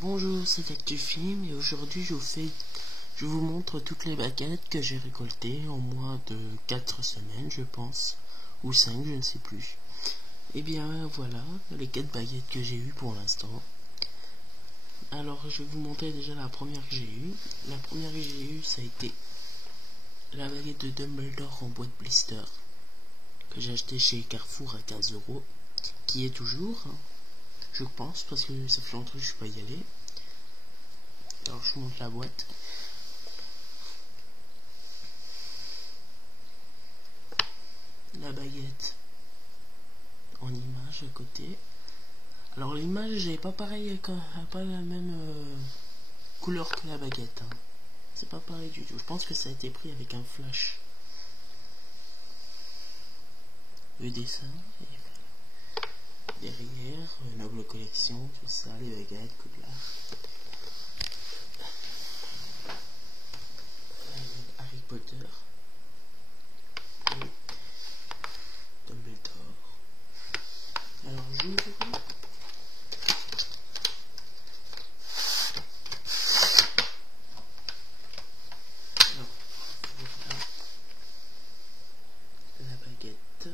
Bonjour, c'est ActuFilm et aujourd'hui je vous montre toutes les baguettes que j'ai récoltées en moins de 4 semaines je pense, ou 5 je ne sais plus. Et bien voilà les 4 baguettes que j'ai eues pour l'instant. Alors je vais vous montrer déjà la première que j'ai eue. La première que j'ai eue ça a été la baguette de Dumbledore en boîte blister que j'ai acheté chez Carrefour à 15 €, qui est toujours, je pense, parce que ça fait longtemps que je suis pas y allé. Alors je vous montre la boîte. La baguette en image à côté. Alors l'image n'est pas pareil, pas la même couleur que la baguette. C'est pas pareil du tout. Je pense que ça a été pris avec un flash. Le dessin. Et derrière, Noble Collection, tout ça, les baguettes, Poudlard. Harry Potter. Et Dumbledore. Alors j'ouvre. La baguette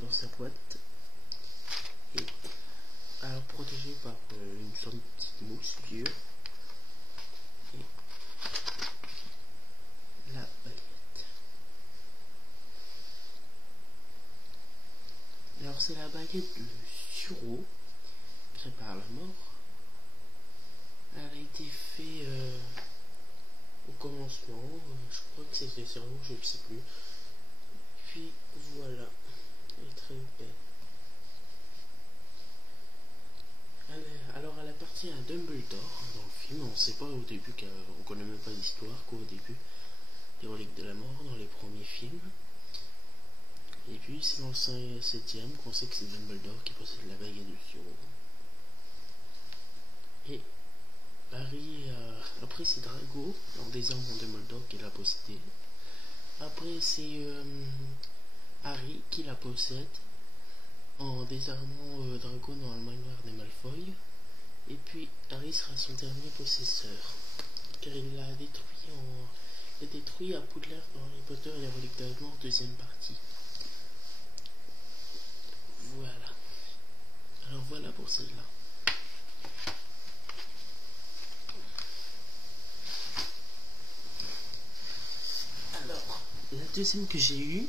dans sa boîte. Et alors protégée par une sorte de petite mousse vieux. Et la baguette. Alors c'est la baguette de Suro, prépare la mort. Elle a été faite au commencement, je crois que c'était cerveau, je ne sais plus. Puis voilà, elle est très belle. Alors elle appartient à Dumbledore dans le film. On ne sait pas au début, on ne connaît même pas l'histoire qu'au début des reliques de la mort dans les premiers films. Et puis c'est dans le 7ème qu'on sait que c'est Dumbledore qui possède la baguette de Suro. Et Harry, après c'est Drago en désarmant Dumbledore qui l'a possédé. Après c'est Harry qui la possède en désarmant Drago dans le manoir des Malfoy. Et puis Harry sera son dernier possesseur, car il l'a détruit à Poudlard dans Harry Potter et les reliques de la mort, deuxième partie. Voilà. Alors voilà pour celle-là. Alors, la deuxième que j'ai eue,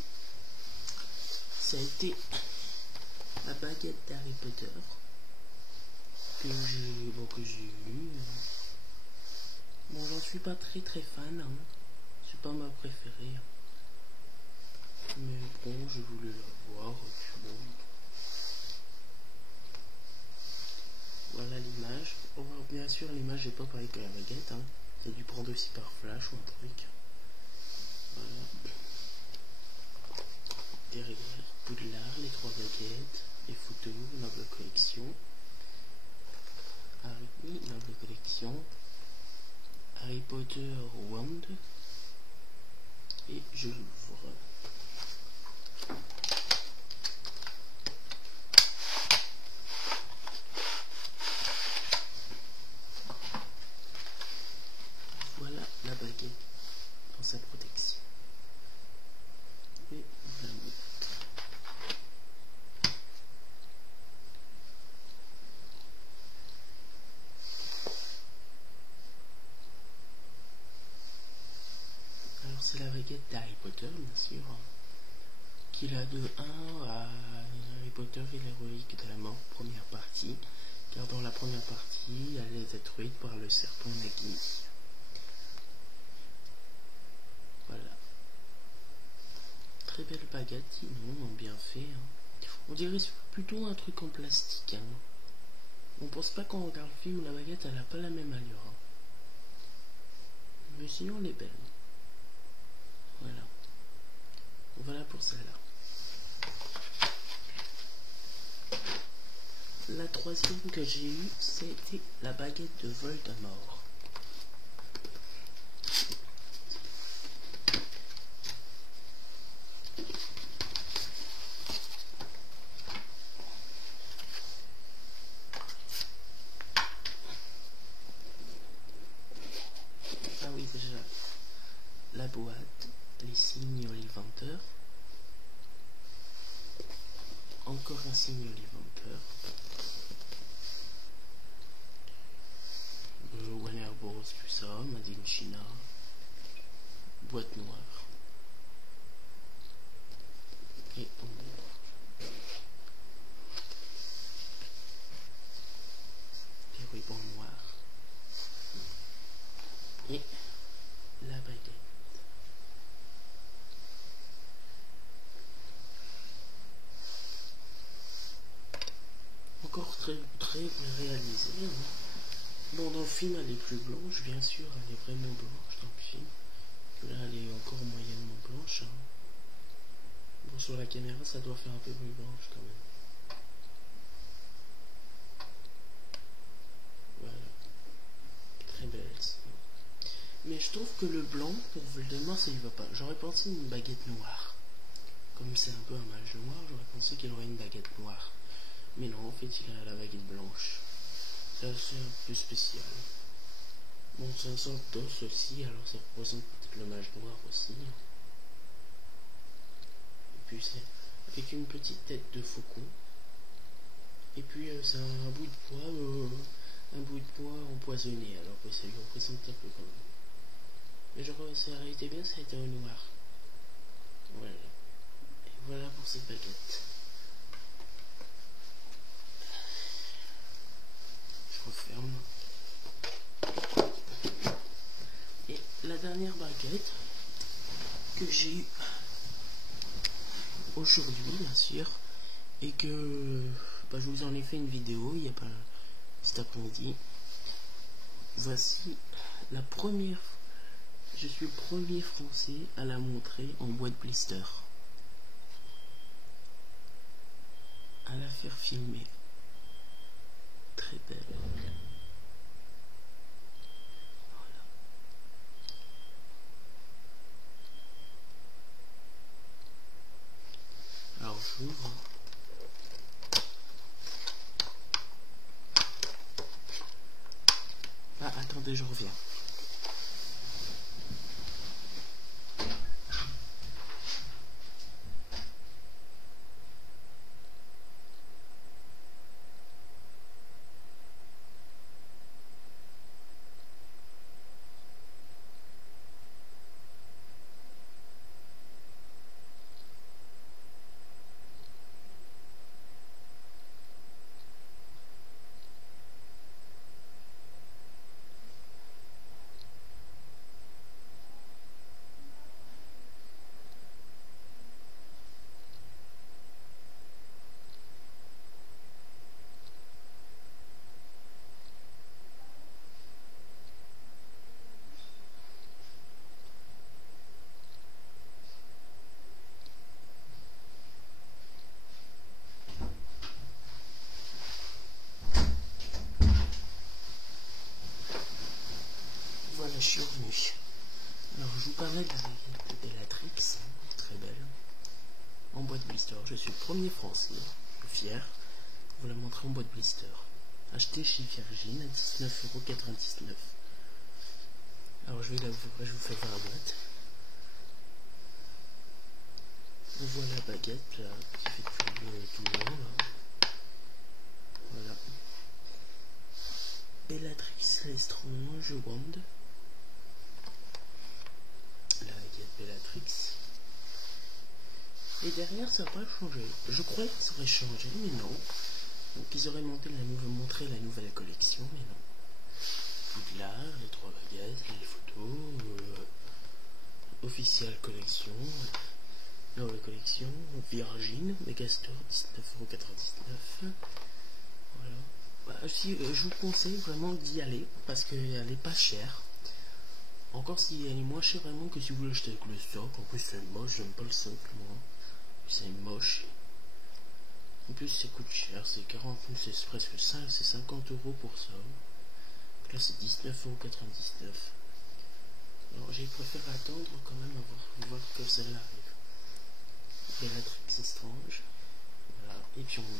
ça a été la baguette d'Harry Potter que j'ai eue. Bon, j'en suis pas très fan, c'est pas ma préférée, mais bon, j'ai voulu la voir. Bon. Voilà l'image. Bien sûr, l'image n'est pas pareille que la baguette, c'est dû prendre aussi par flash ou un truc. Voilà. Derrière, Poudlard, les 3 baguettes, les photos, Noble Collection. Harry, Noble Collection. Harry Potter Wand. Et je l'ouvre. Voilà la baguette dans sa protection. Et la montre. Alors c'est la baguette d'Harry Potter bien sûr, qui a de 1 à Harry Potter et les reliques de la mort, première partie, car dans la première partie elle est détruite par le serpent Nagini. Voilà. Très belle baguette, sinon, bien fait. On dirait plutôt un truc en plastique. On pense pas quand on regarde le film où la baguette elle a pas la même allure. Mais sinon elle est belle. Voilà. Voilà pour celle-là. La troisième que j'ai eue, c'était la baguette de Voldemort. Racing Oliver, Warner Bros, tout ça, Made in China, boîte noire. Et on est les rubans noirs. Et la baguette. Encore très bien réalisé. Hein. Bon, dans le film, elle est plus blanche, bien sûr, elle est vraiment blanche dans le film. Là, elle est encore moyennement blanche. Hein. Bon, sur la caméra, ça doit faire un peu plus blanche quand même. Voilà. Très belle. Mais je trouve que le blanc, pour Voldemort, ça y va pas. J'aurais pensé une baguette noire. Comme c'est un peu un mage noir, j'aurais pensé qu'il aurait une baguette noire. Mais non, en fait, il a la baguette blanche. C'est assez un peu spécial. Bon, c'est un sort d'os aussi, alors ça représente peut-être le mage noir aussi. Et puis c'est avec une petite tête de faucon. Et puis c'est un bout de bois empoisonné, alors que ça lui représente un peu quand même. Mais genre, ça aurait été bien, ça a été en noir. Voilà. Et voilà pour cette baguette. Je referme. Et la dernière baguette que j'ai eue aujourd'hui, bien sûr, et que je vous en ai fait une vidéo il n'y a pas cet après-midi. Voici la première. Je suis le premier Français à la montrer en boîte blister, à la faire filmer. Très belle. Voilà. Alors j'ouvre. Ah, attendez, je reviens. Voilà, je suis revenu. Alors, je vous parlais de la baguette de Bellatrix, très belle, en boîte blister. Je suis le premier Français, fier, de vous la montrer en boîte blister. Acheté chez Virgin à 19,99 €. Alors, je vous fais voir la boîte. On voit la baguette là, qui fait tout le long là. Voilà. Bellatrix Lestrange Wand. La baguette Bellatrix. Et derrière, ça n'a pas changé. Je croyais que ça aurait changé, mais non. Donc ils auraient montré la nouvelle collection, mais non. Poudlard, les 3 baguettes, les photos, officielle collection, nouvelle collection, Virgin, Megastore, 19,99 €. Voilà. Bah, si, je vous conseille vraiment d'y aller, parce qu'elle est pas chère. Encore si elle est moins chère vraiment que si vous l'achetez avec le socle. En plus c'est moche, j'aime pas le socle moi. C'est moche. En plus ça coûte cher, c'est 40, c'est presque 5, c'est 50 € pour ça. Donc là c'est 19,99 €. Alors j'ai préféré attendre quand même voir que celle-là arrive. Bellatrix Lestrange. Voilà. Et puis on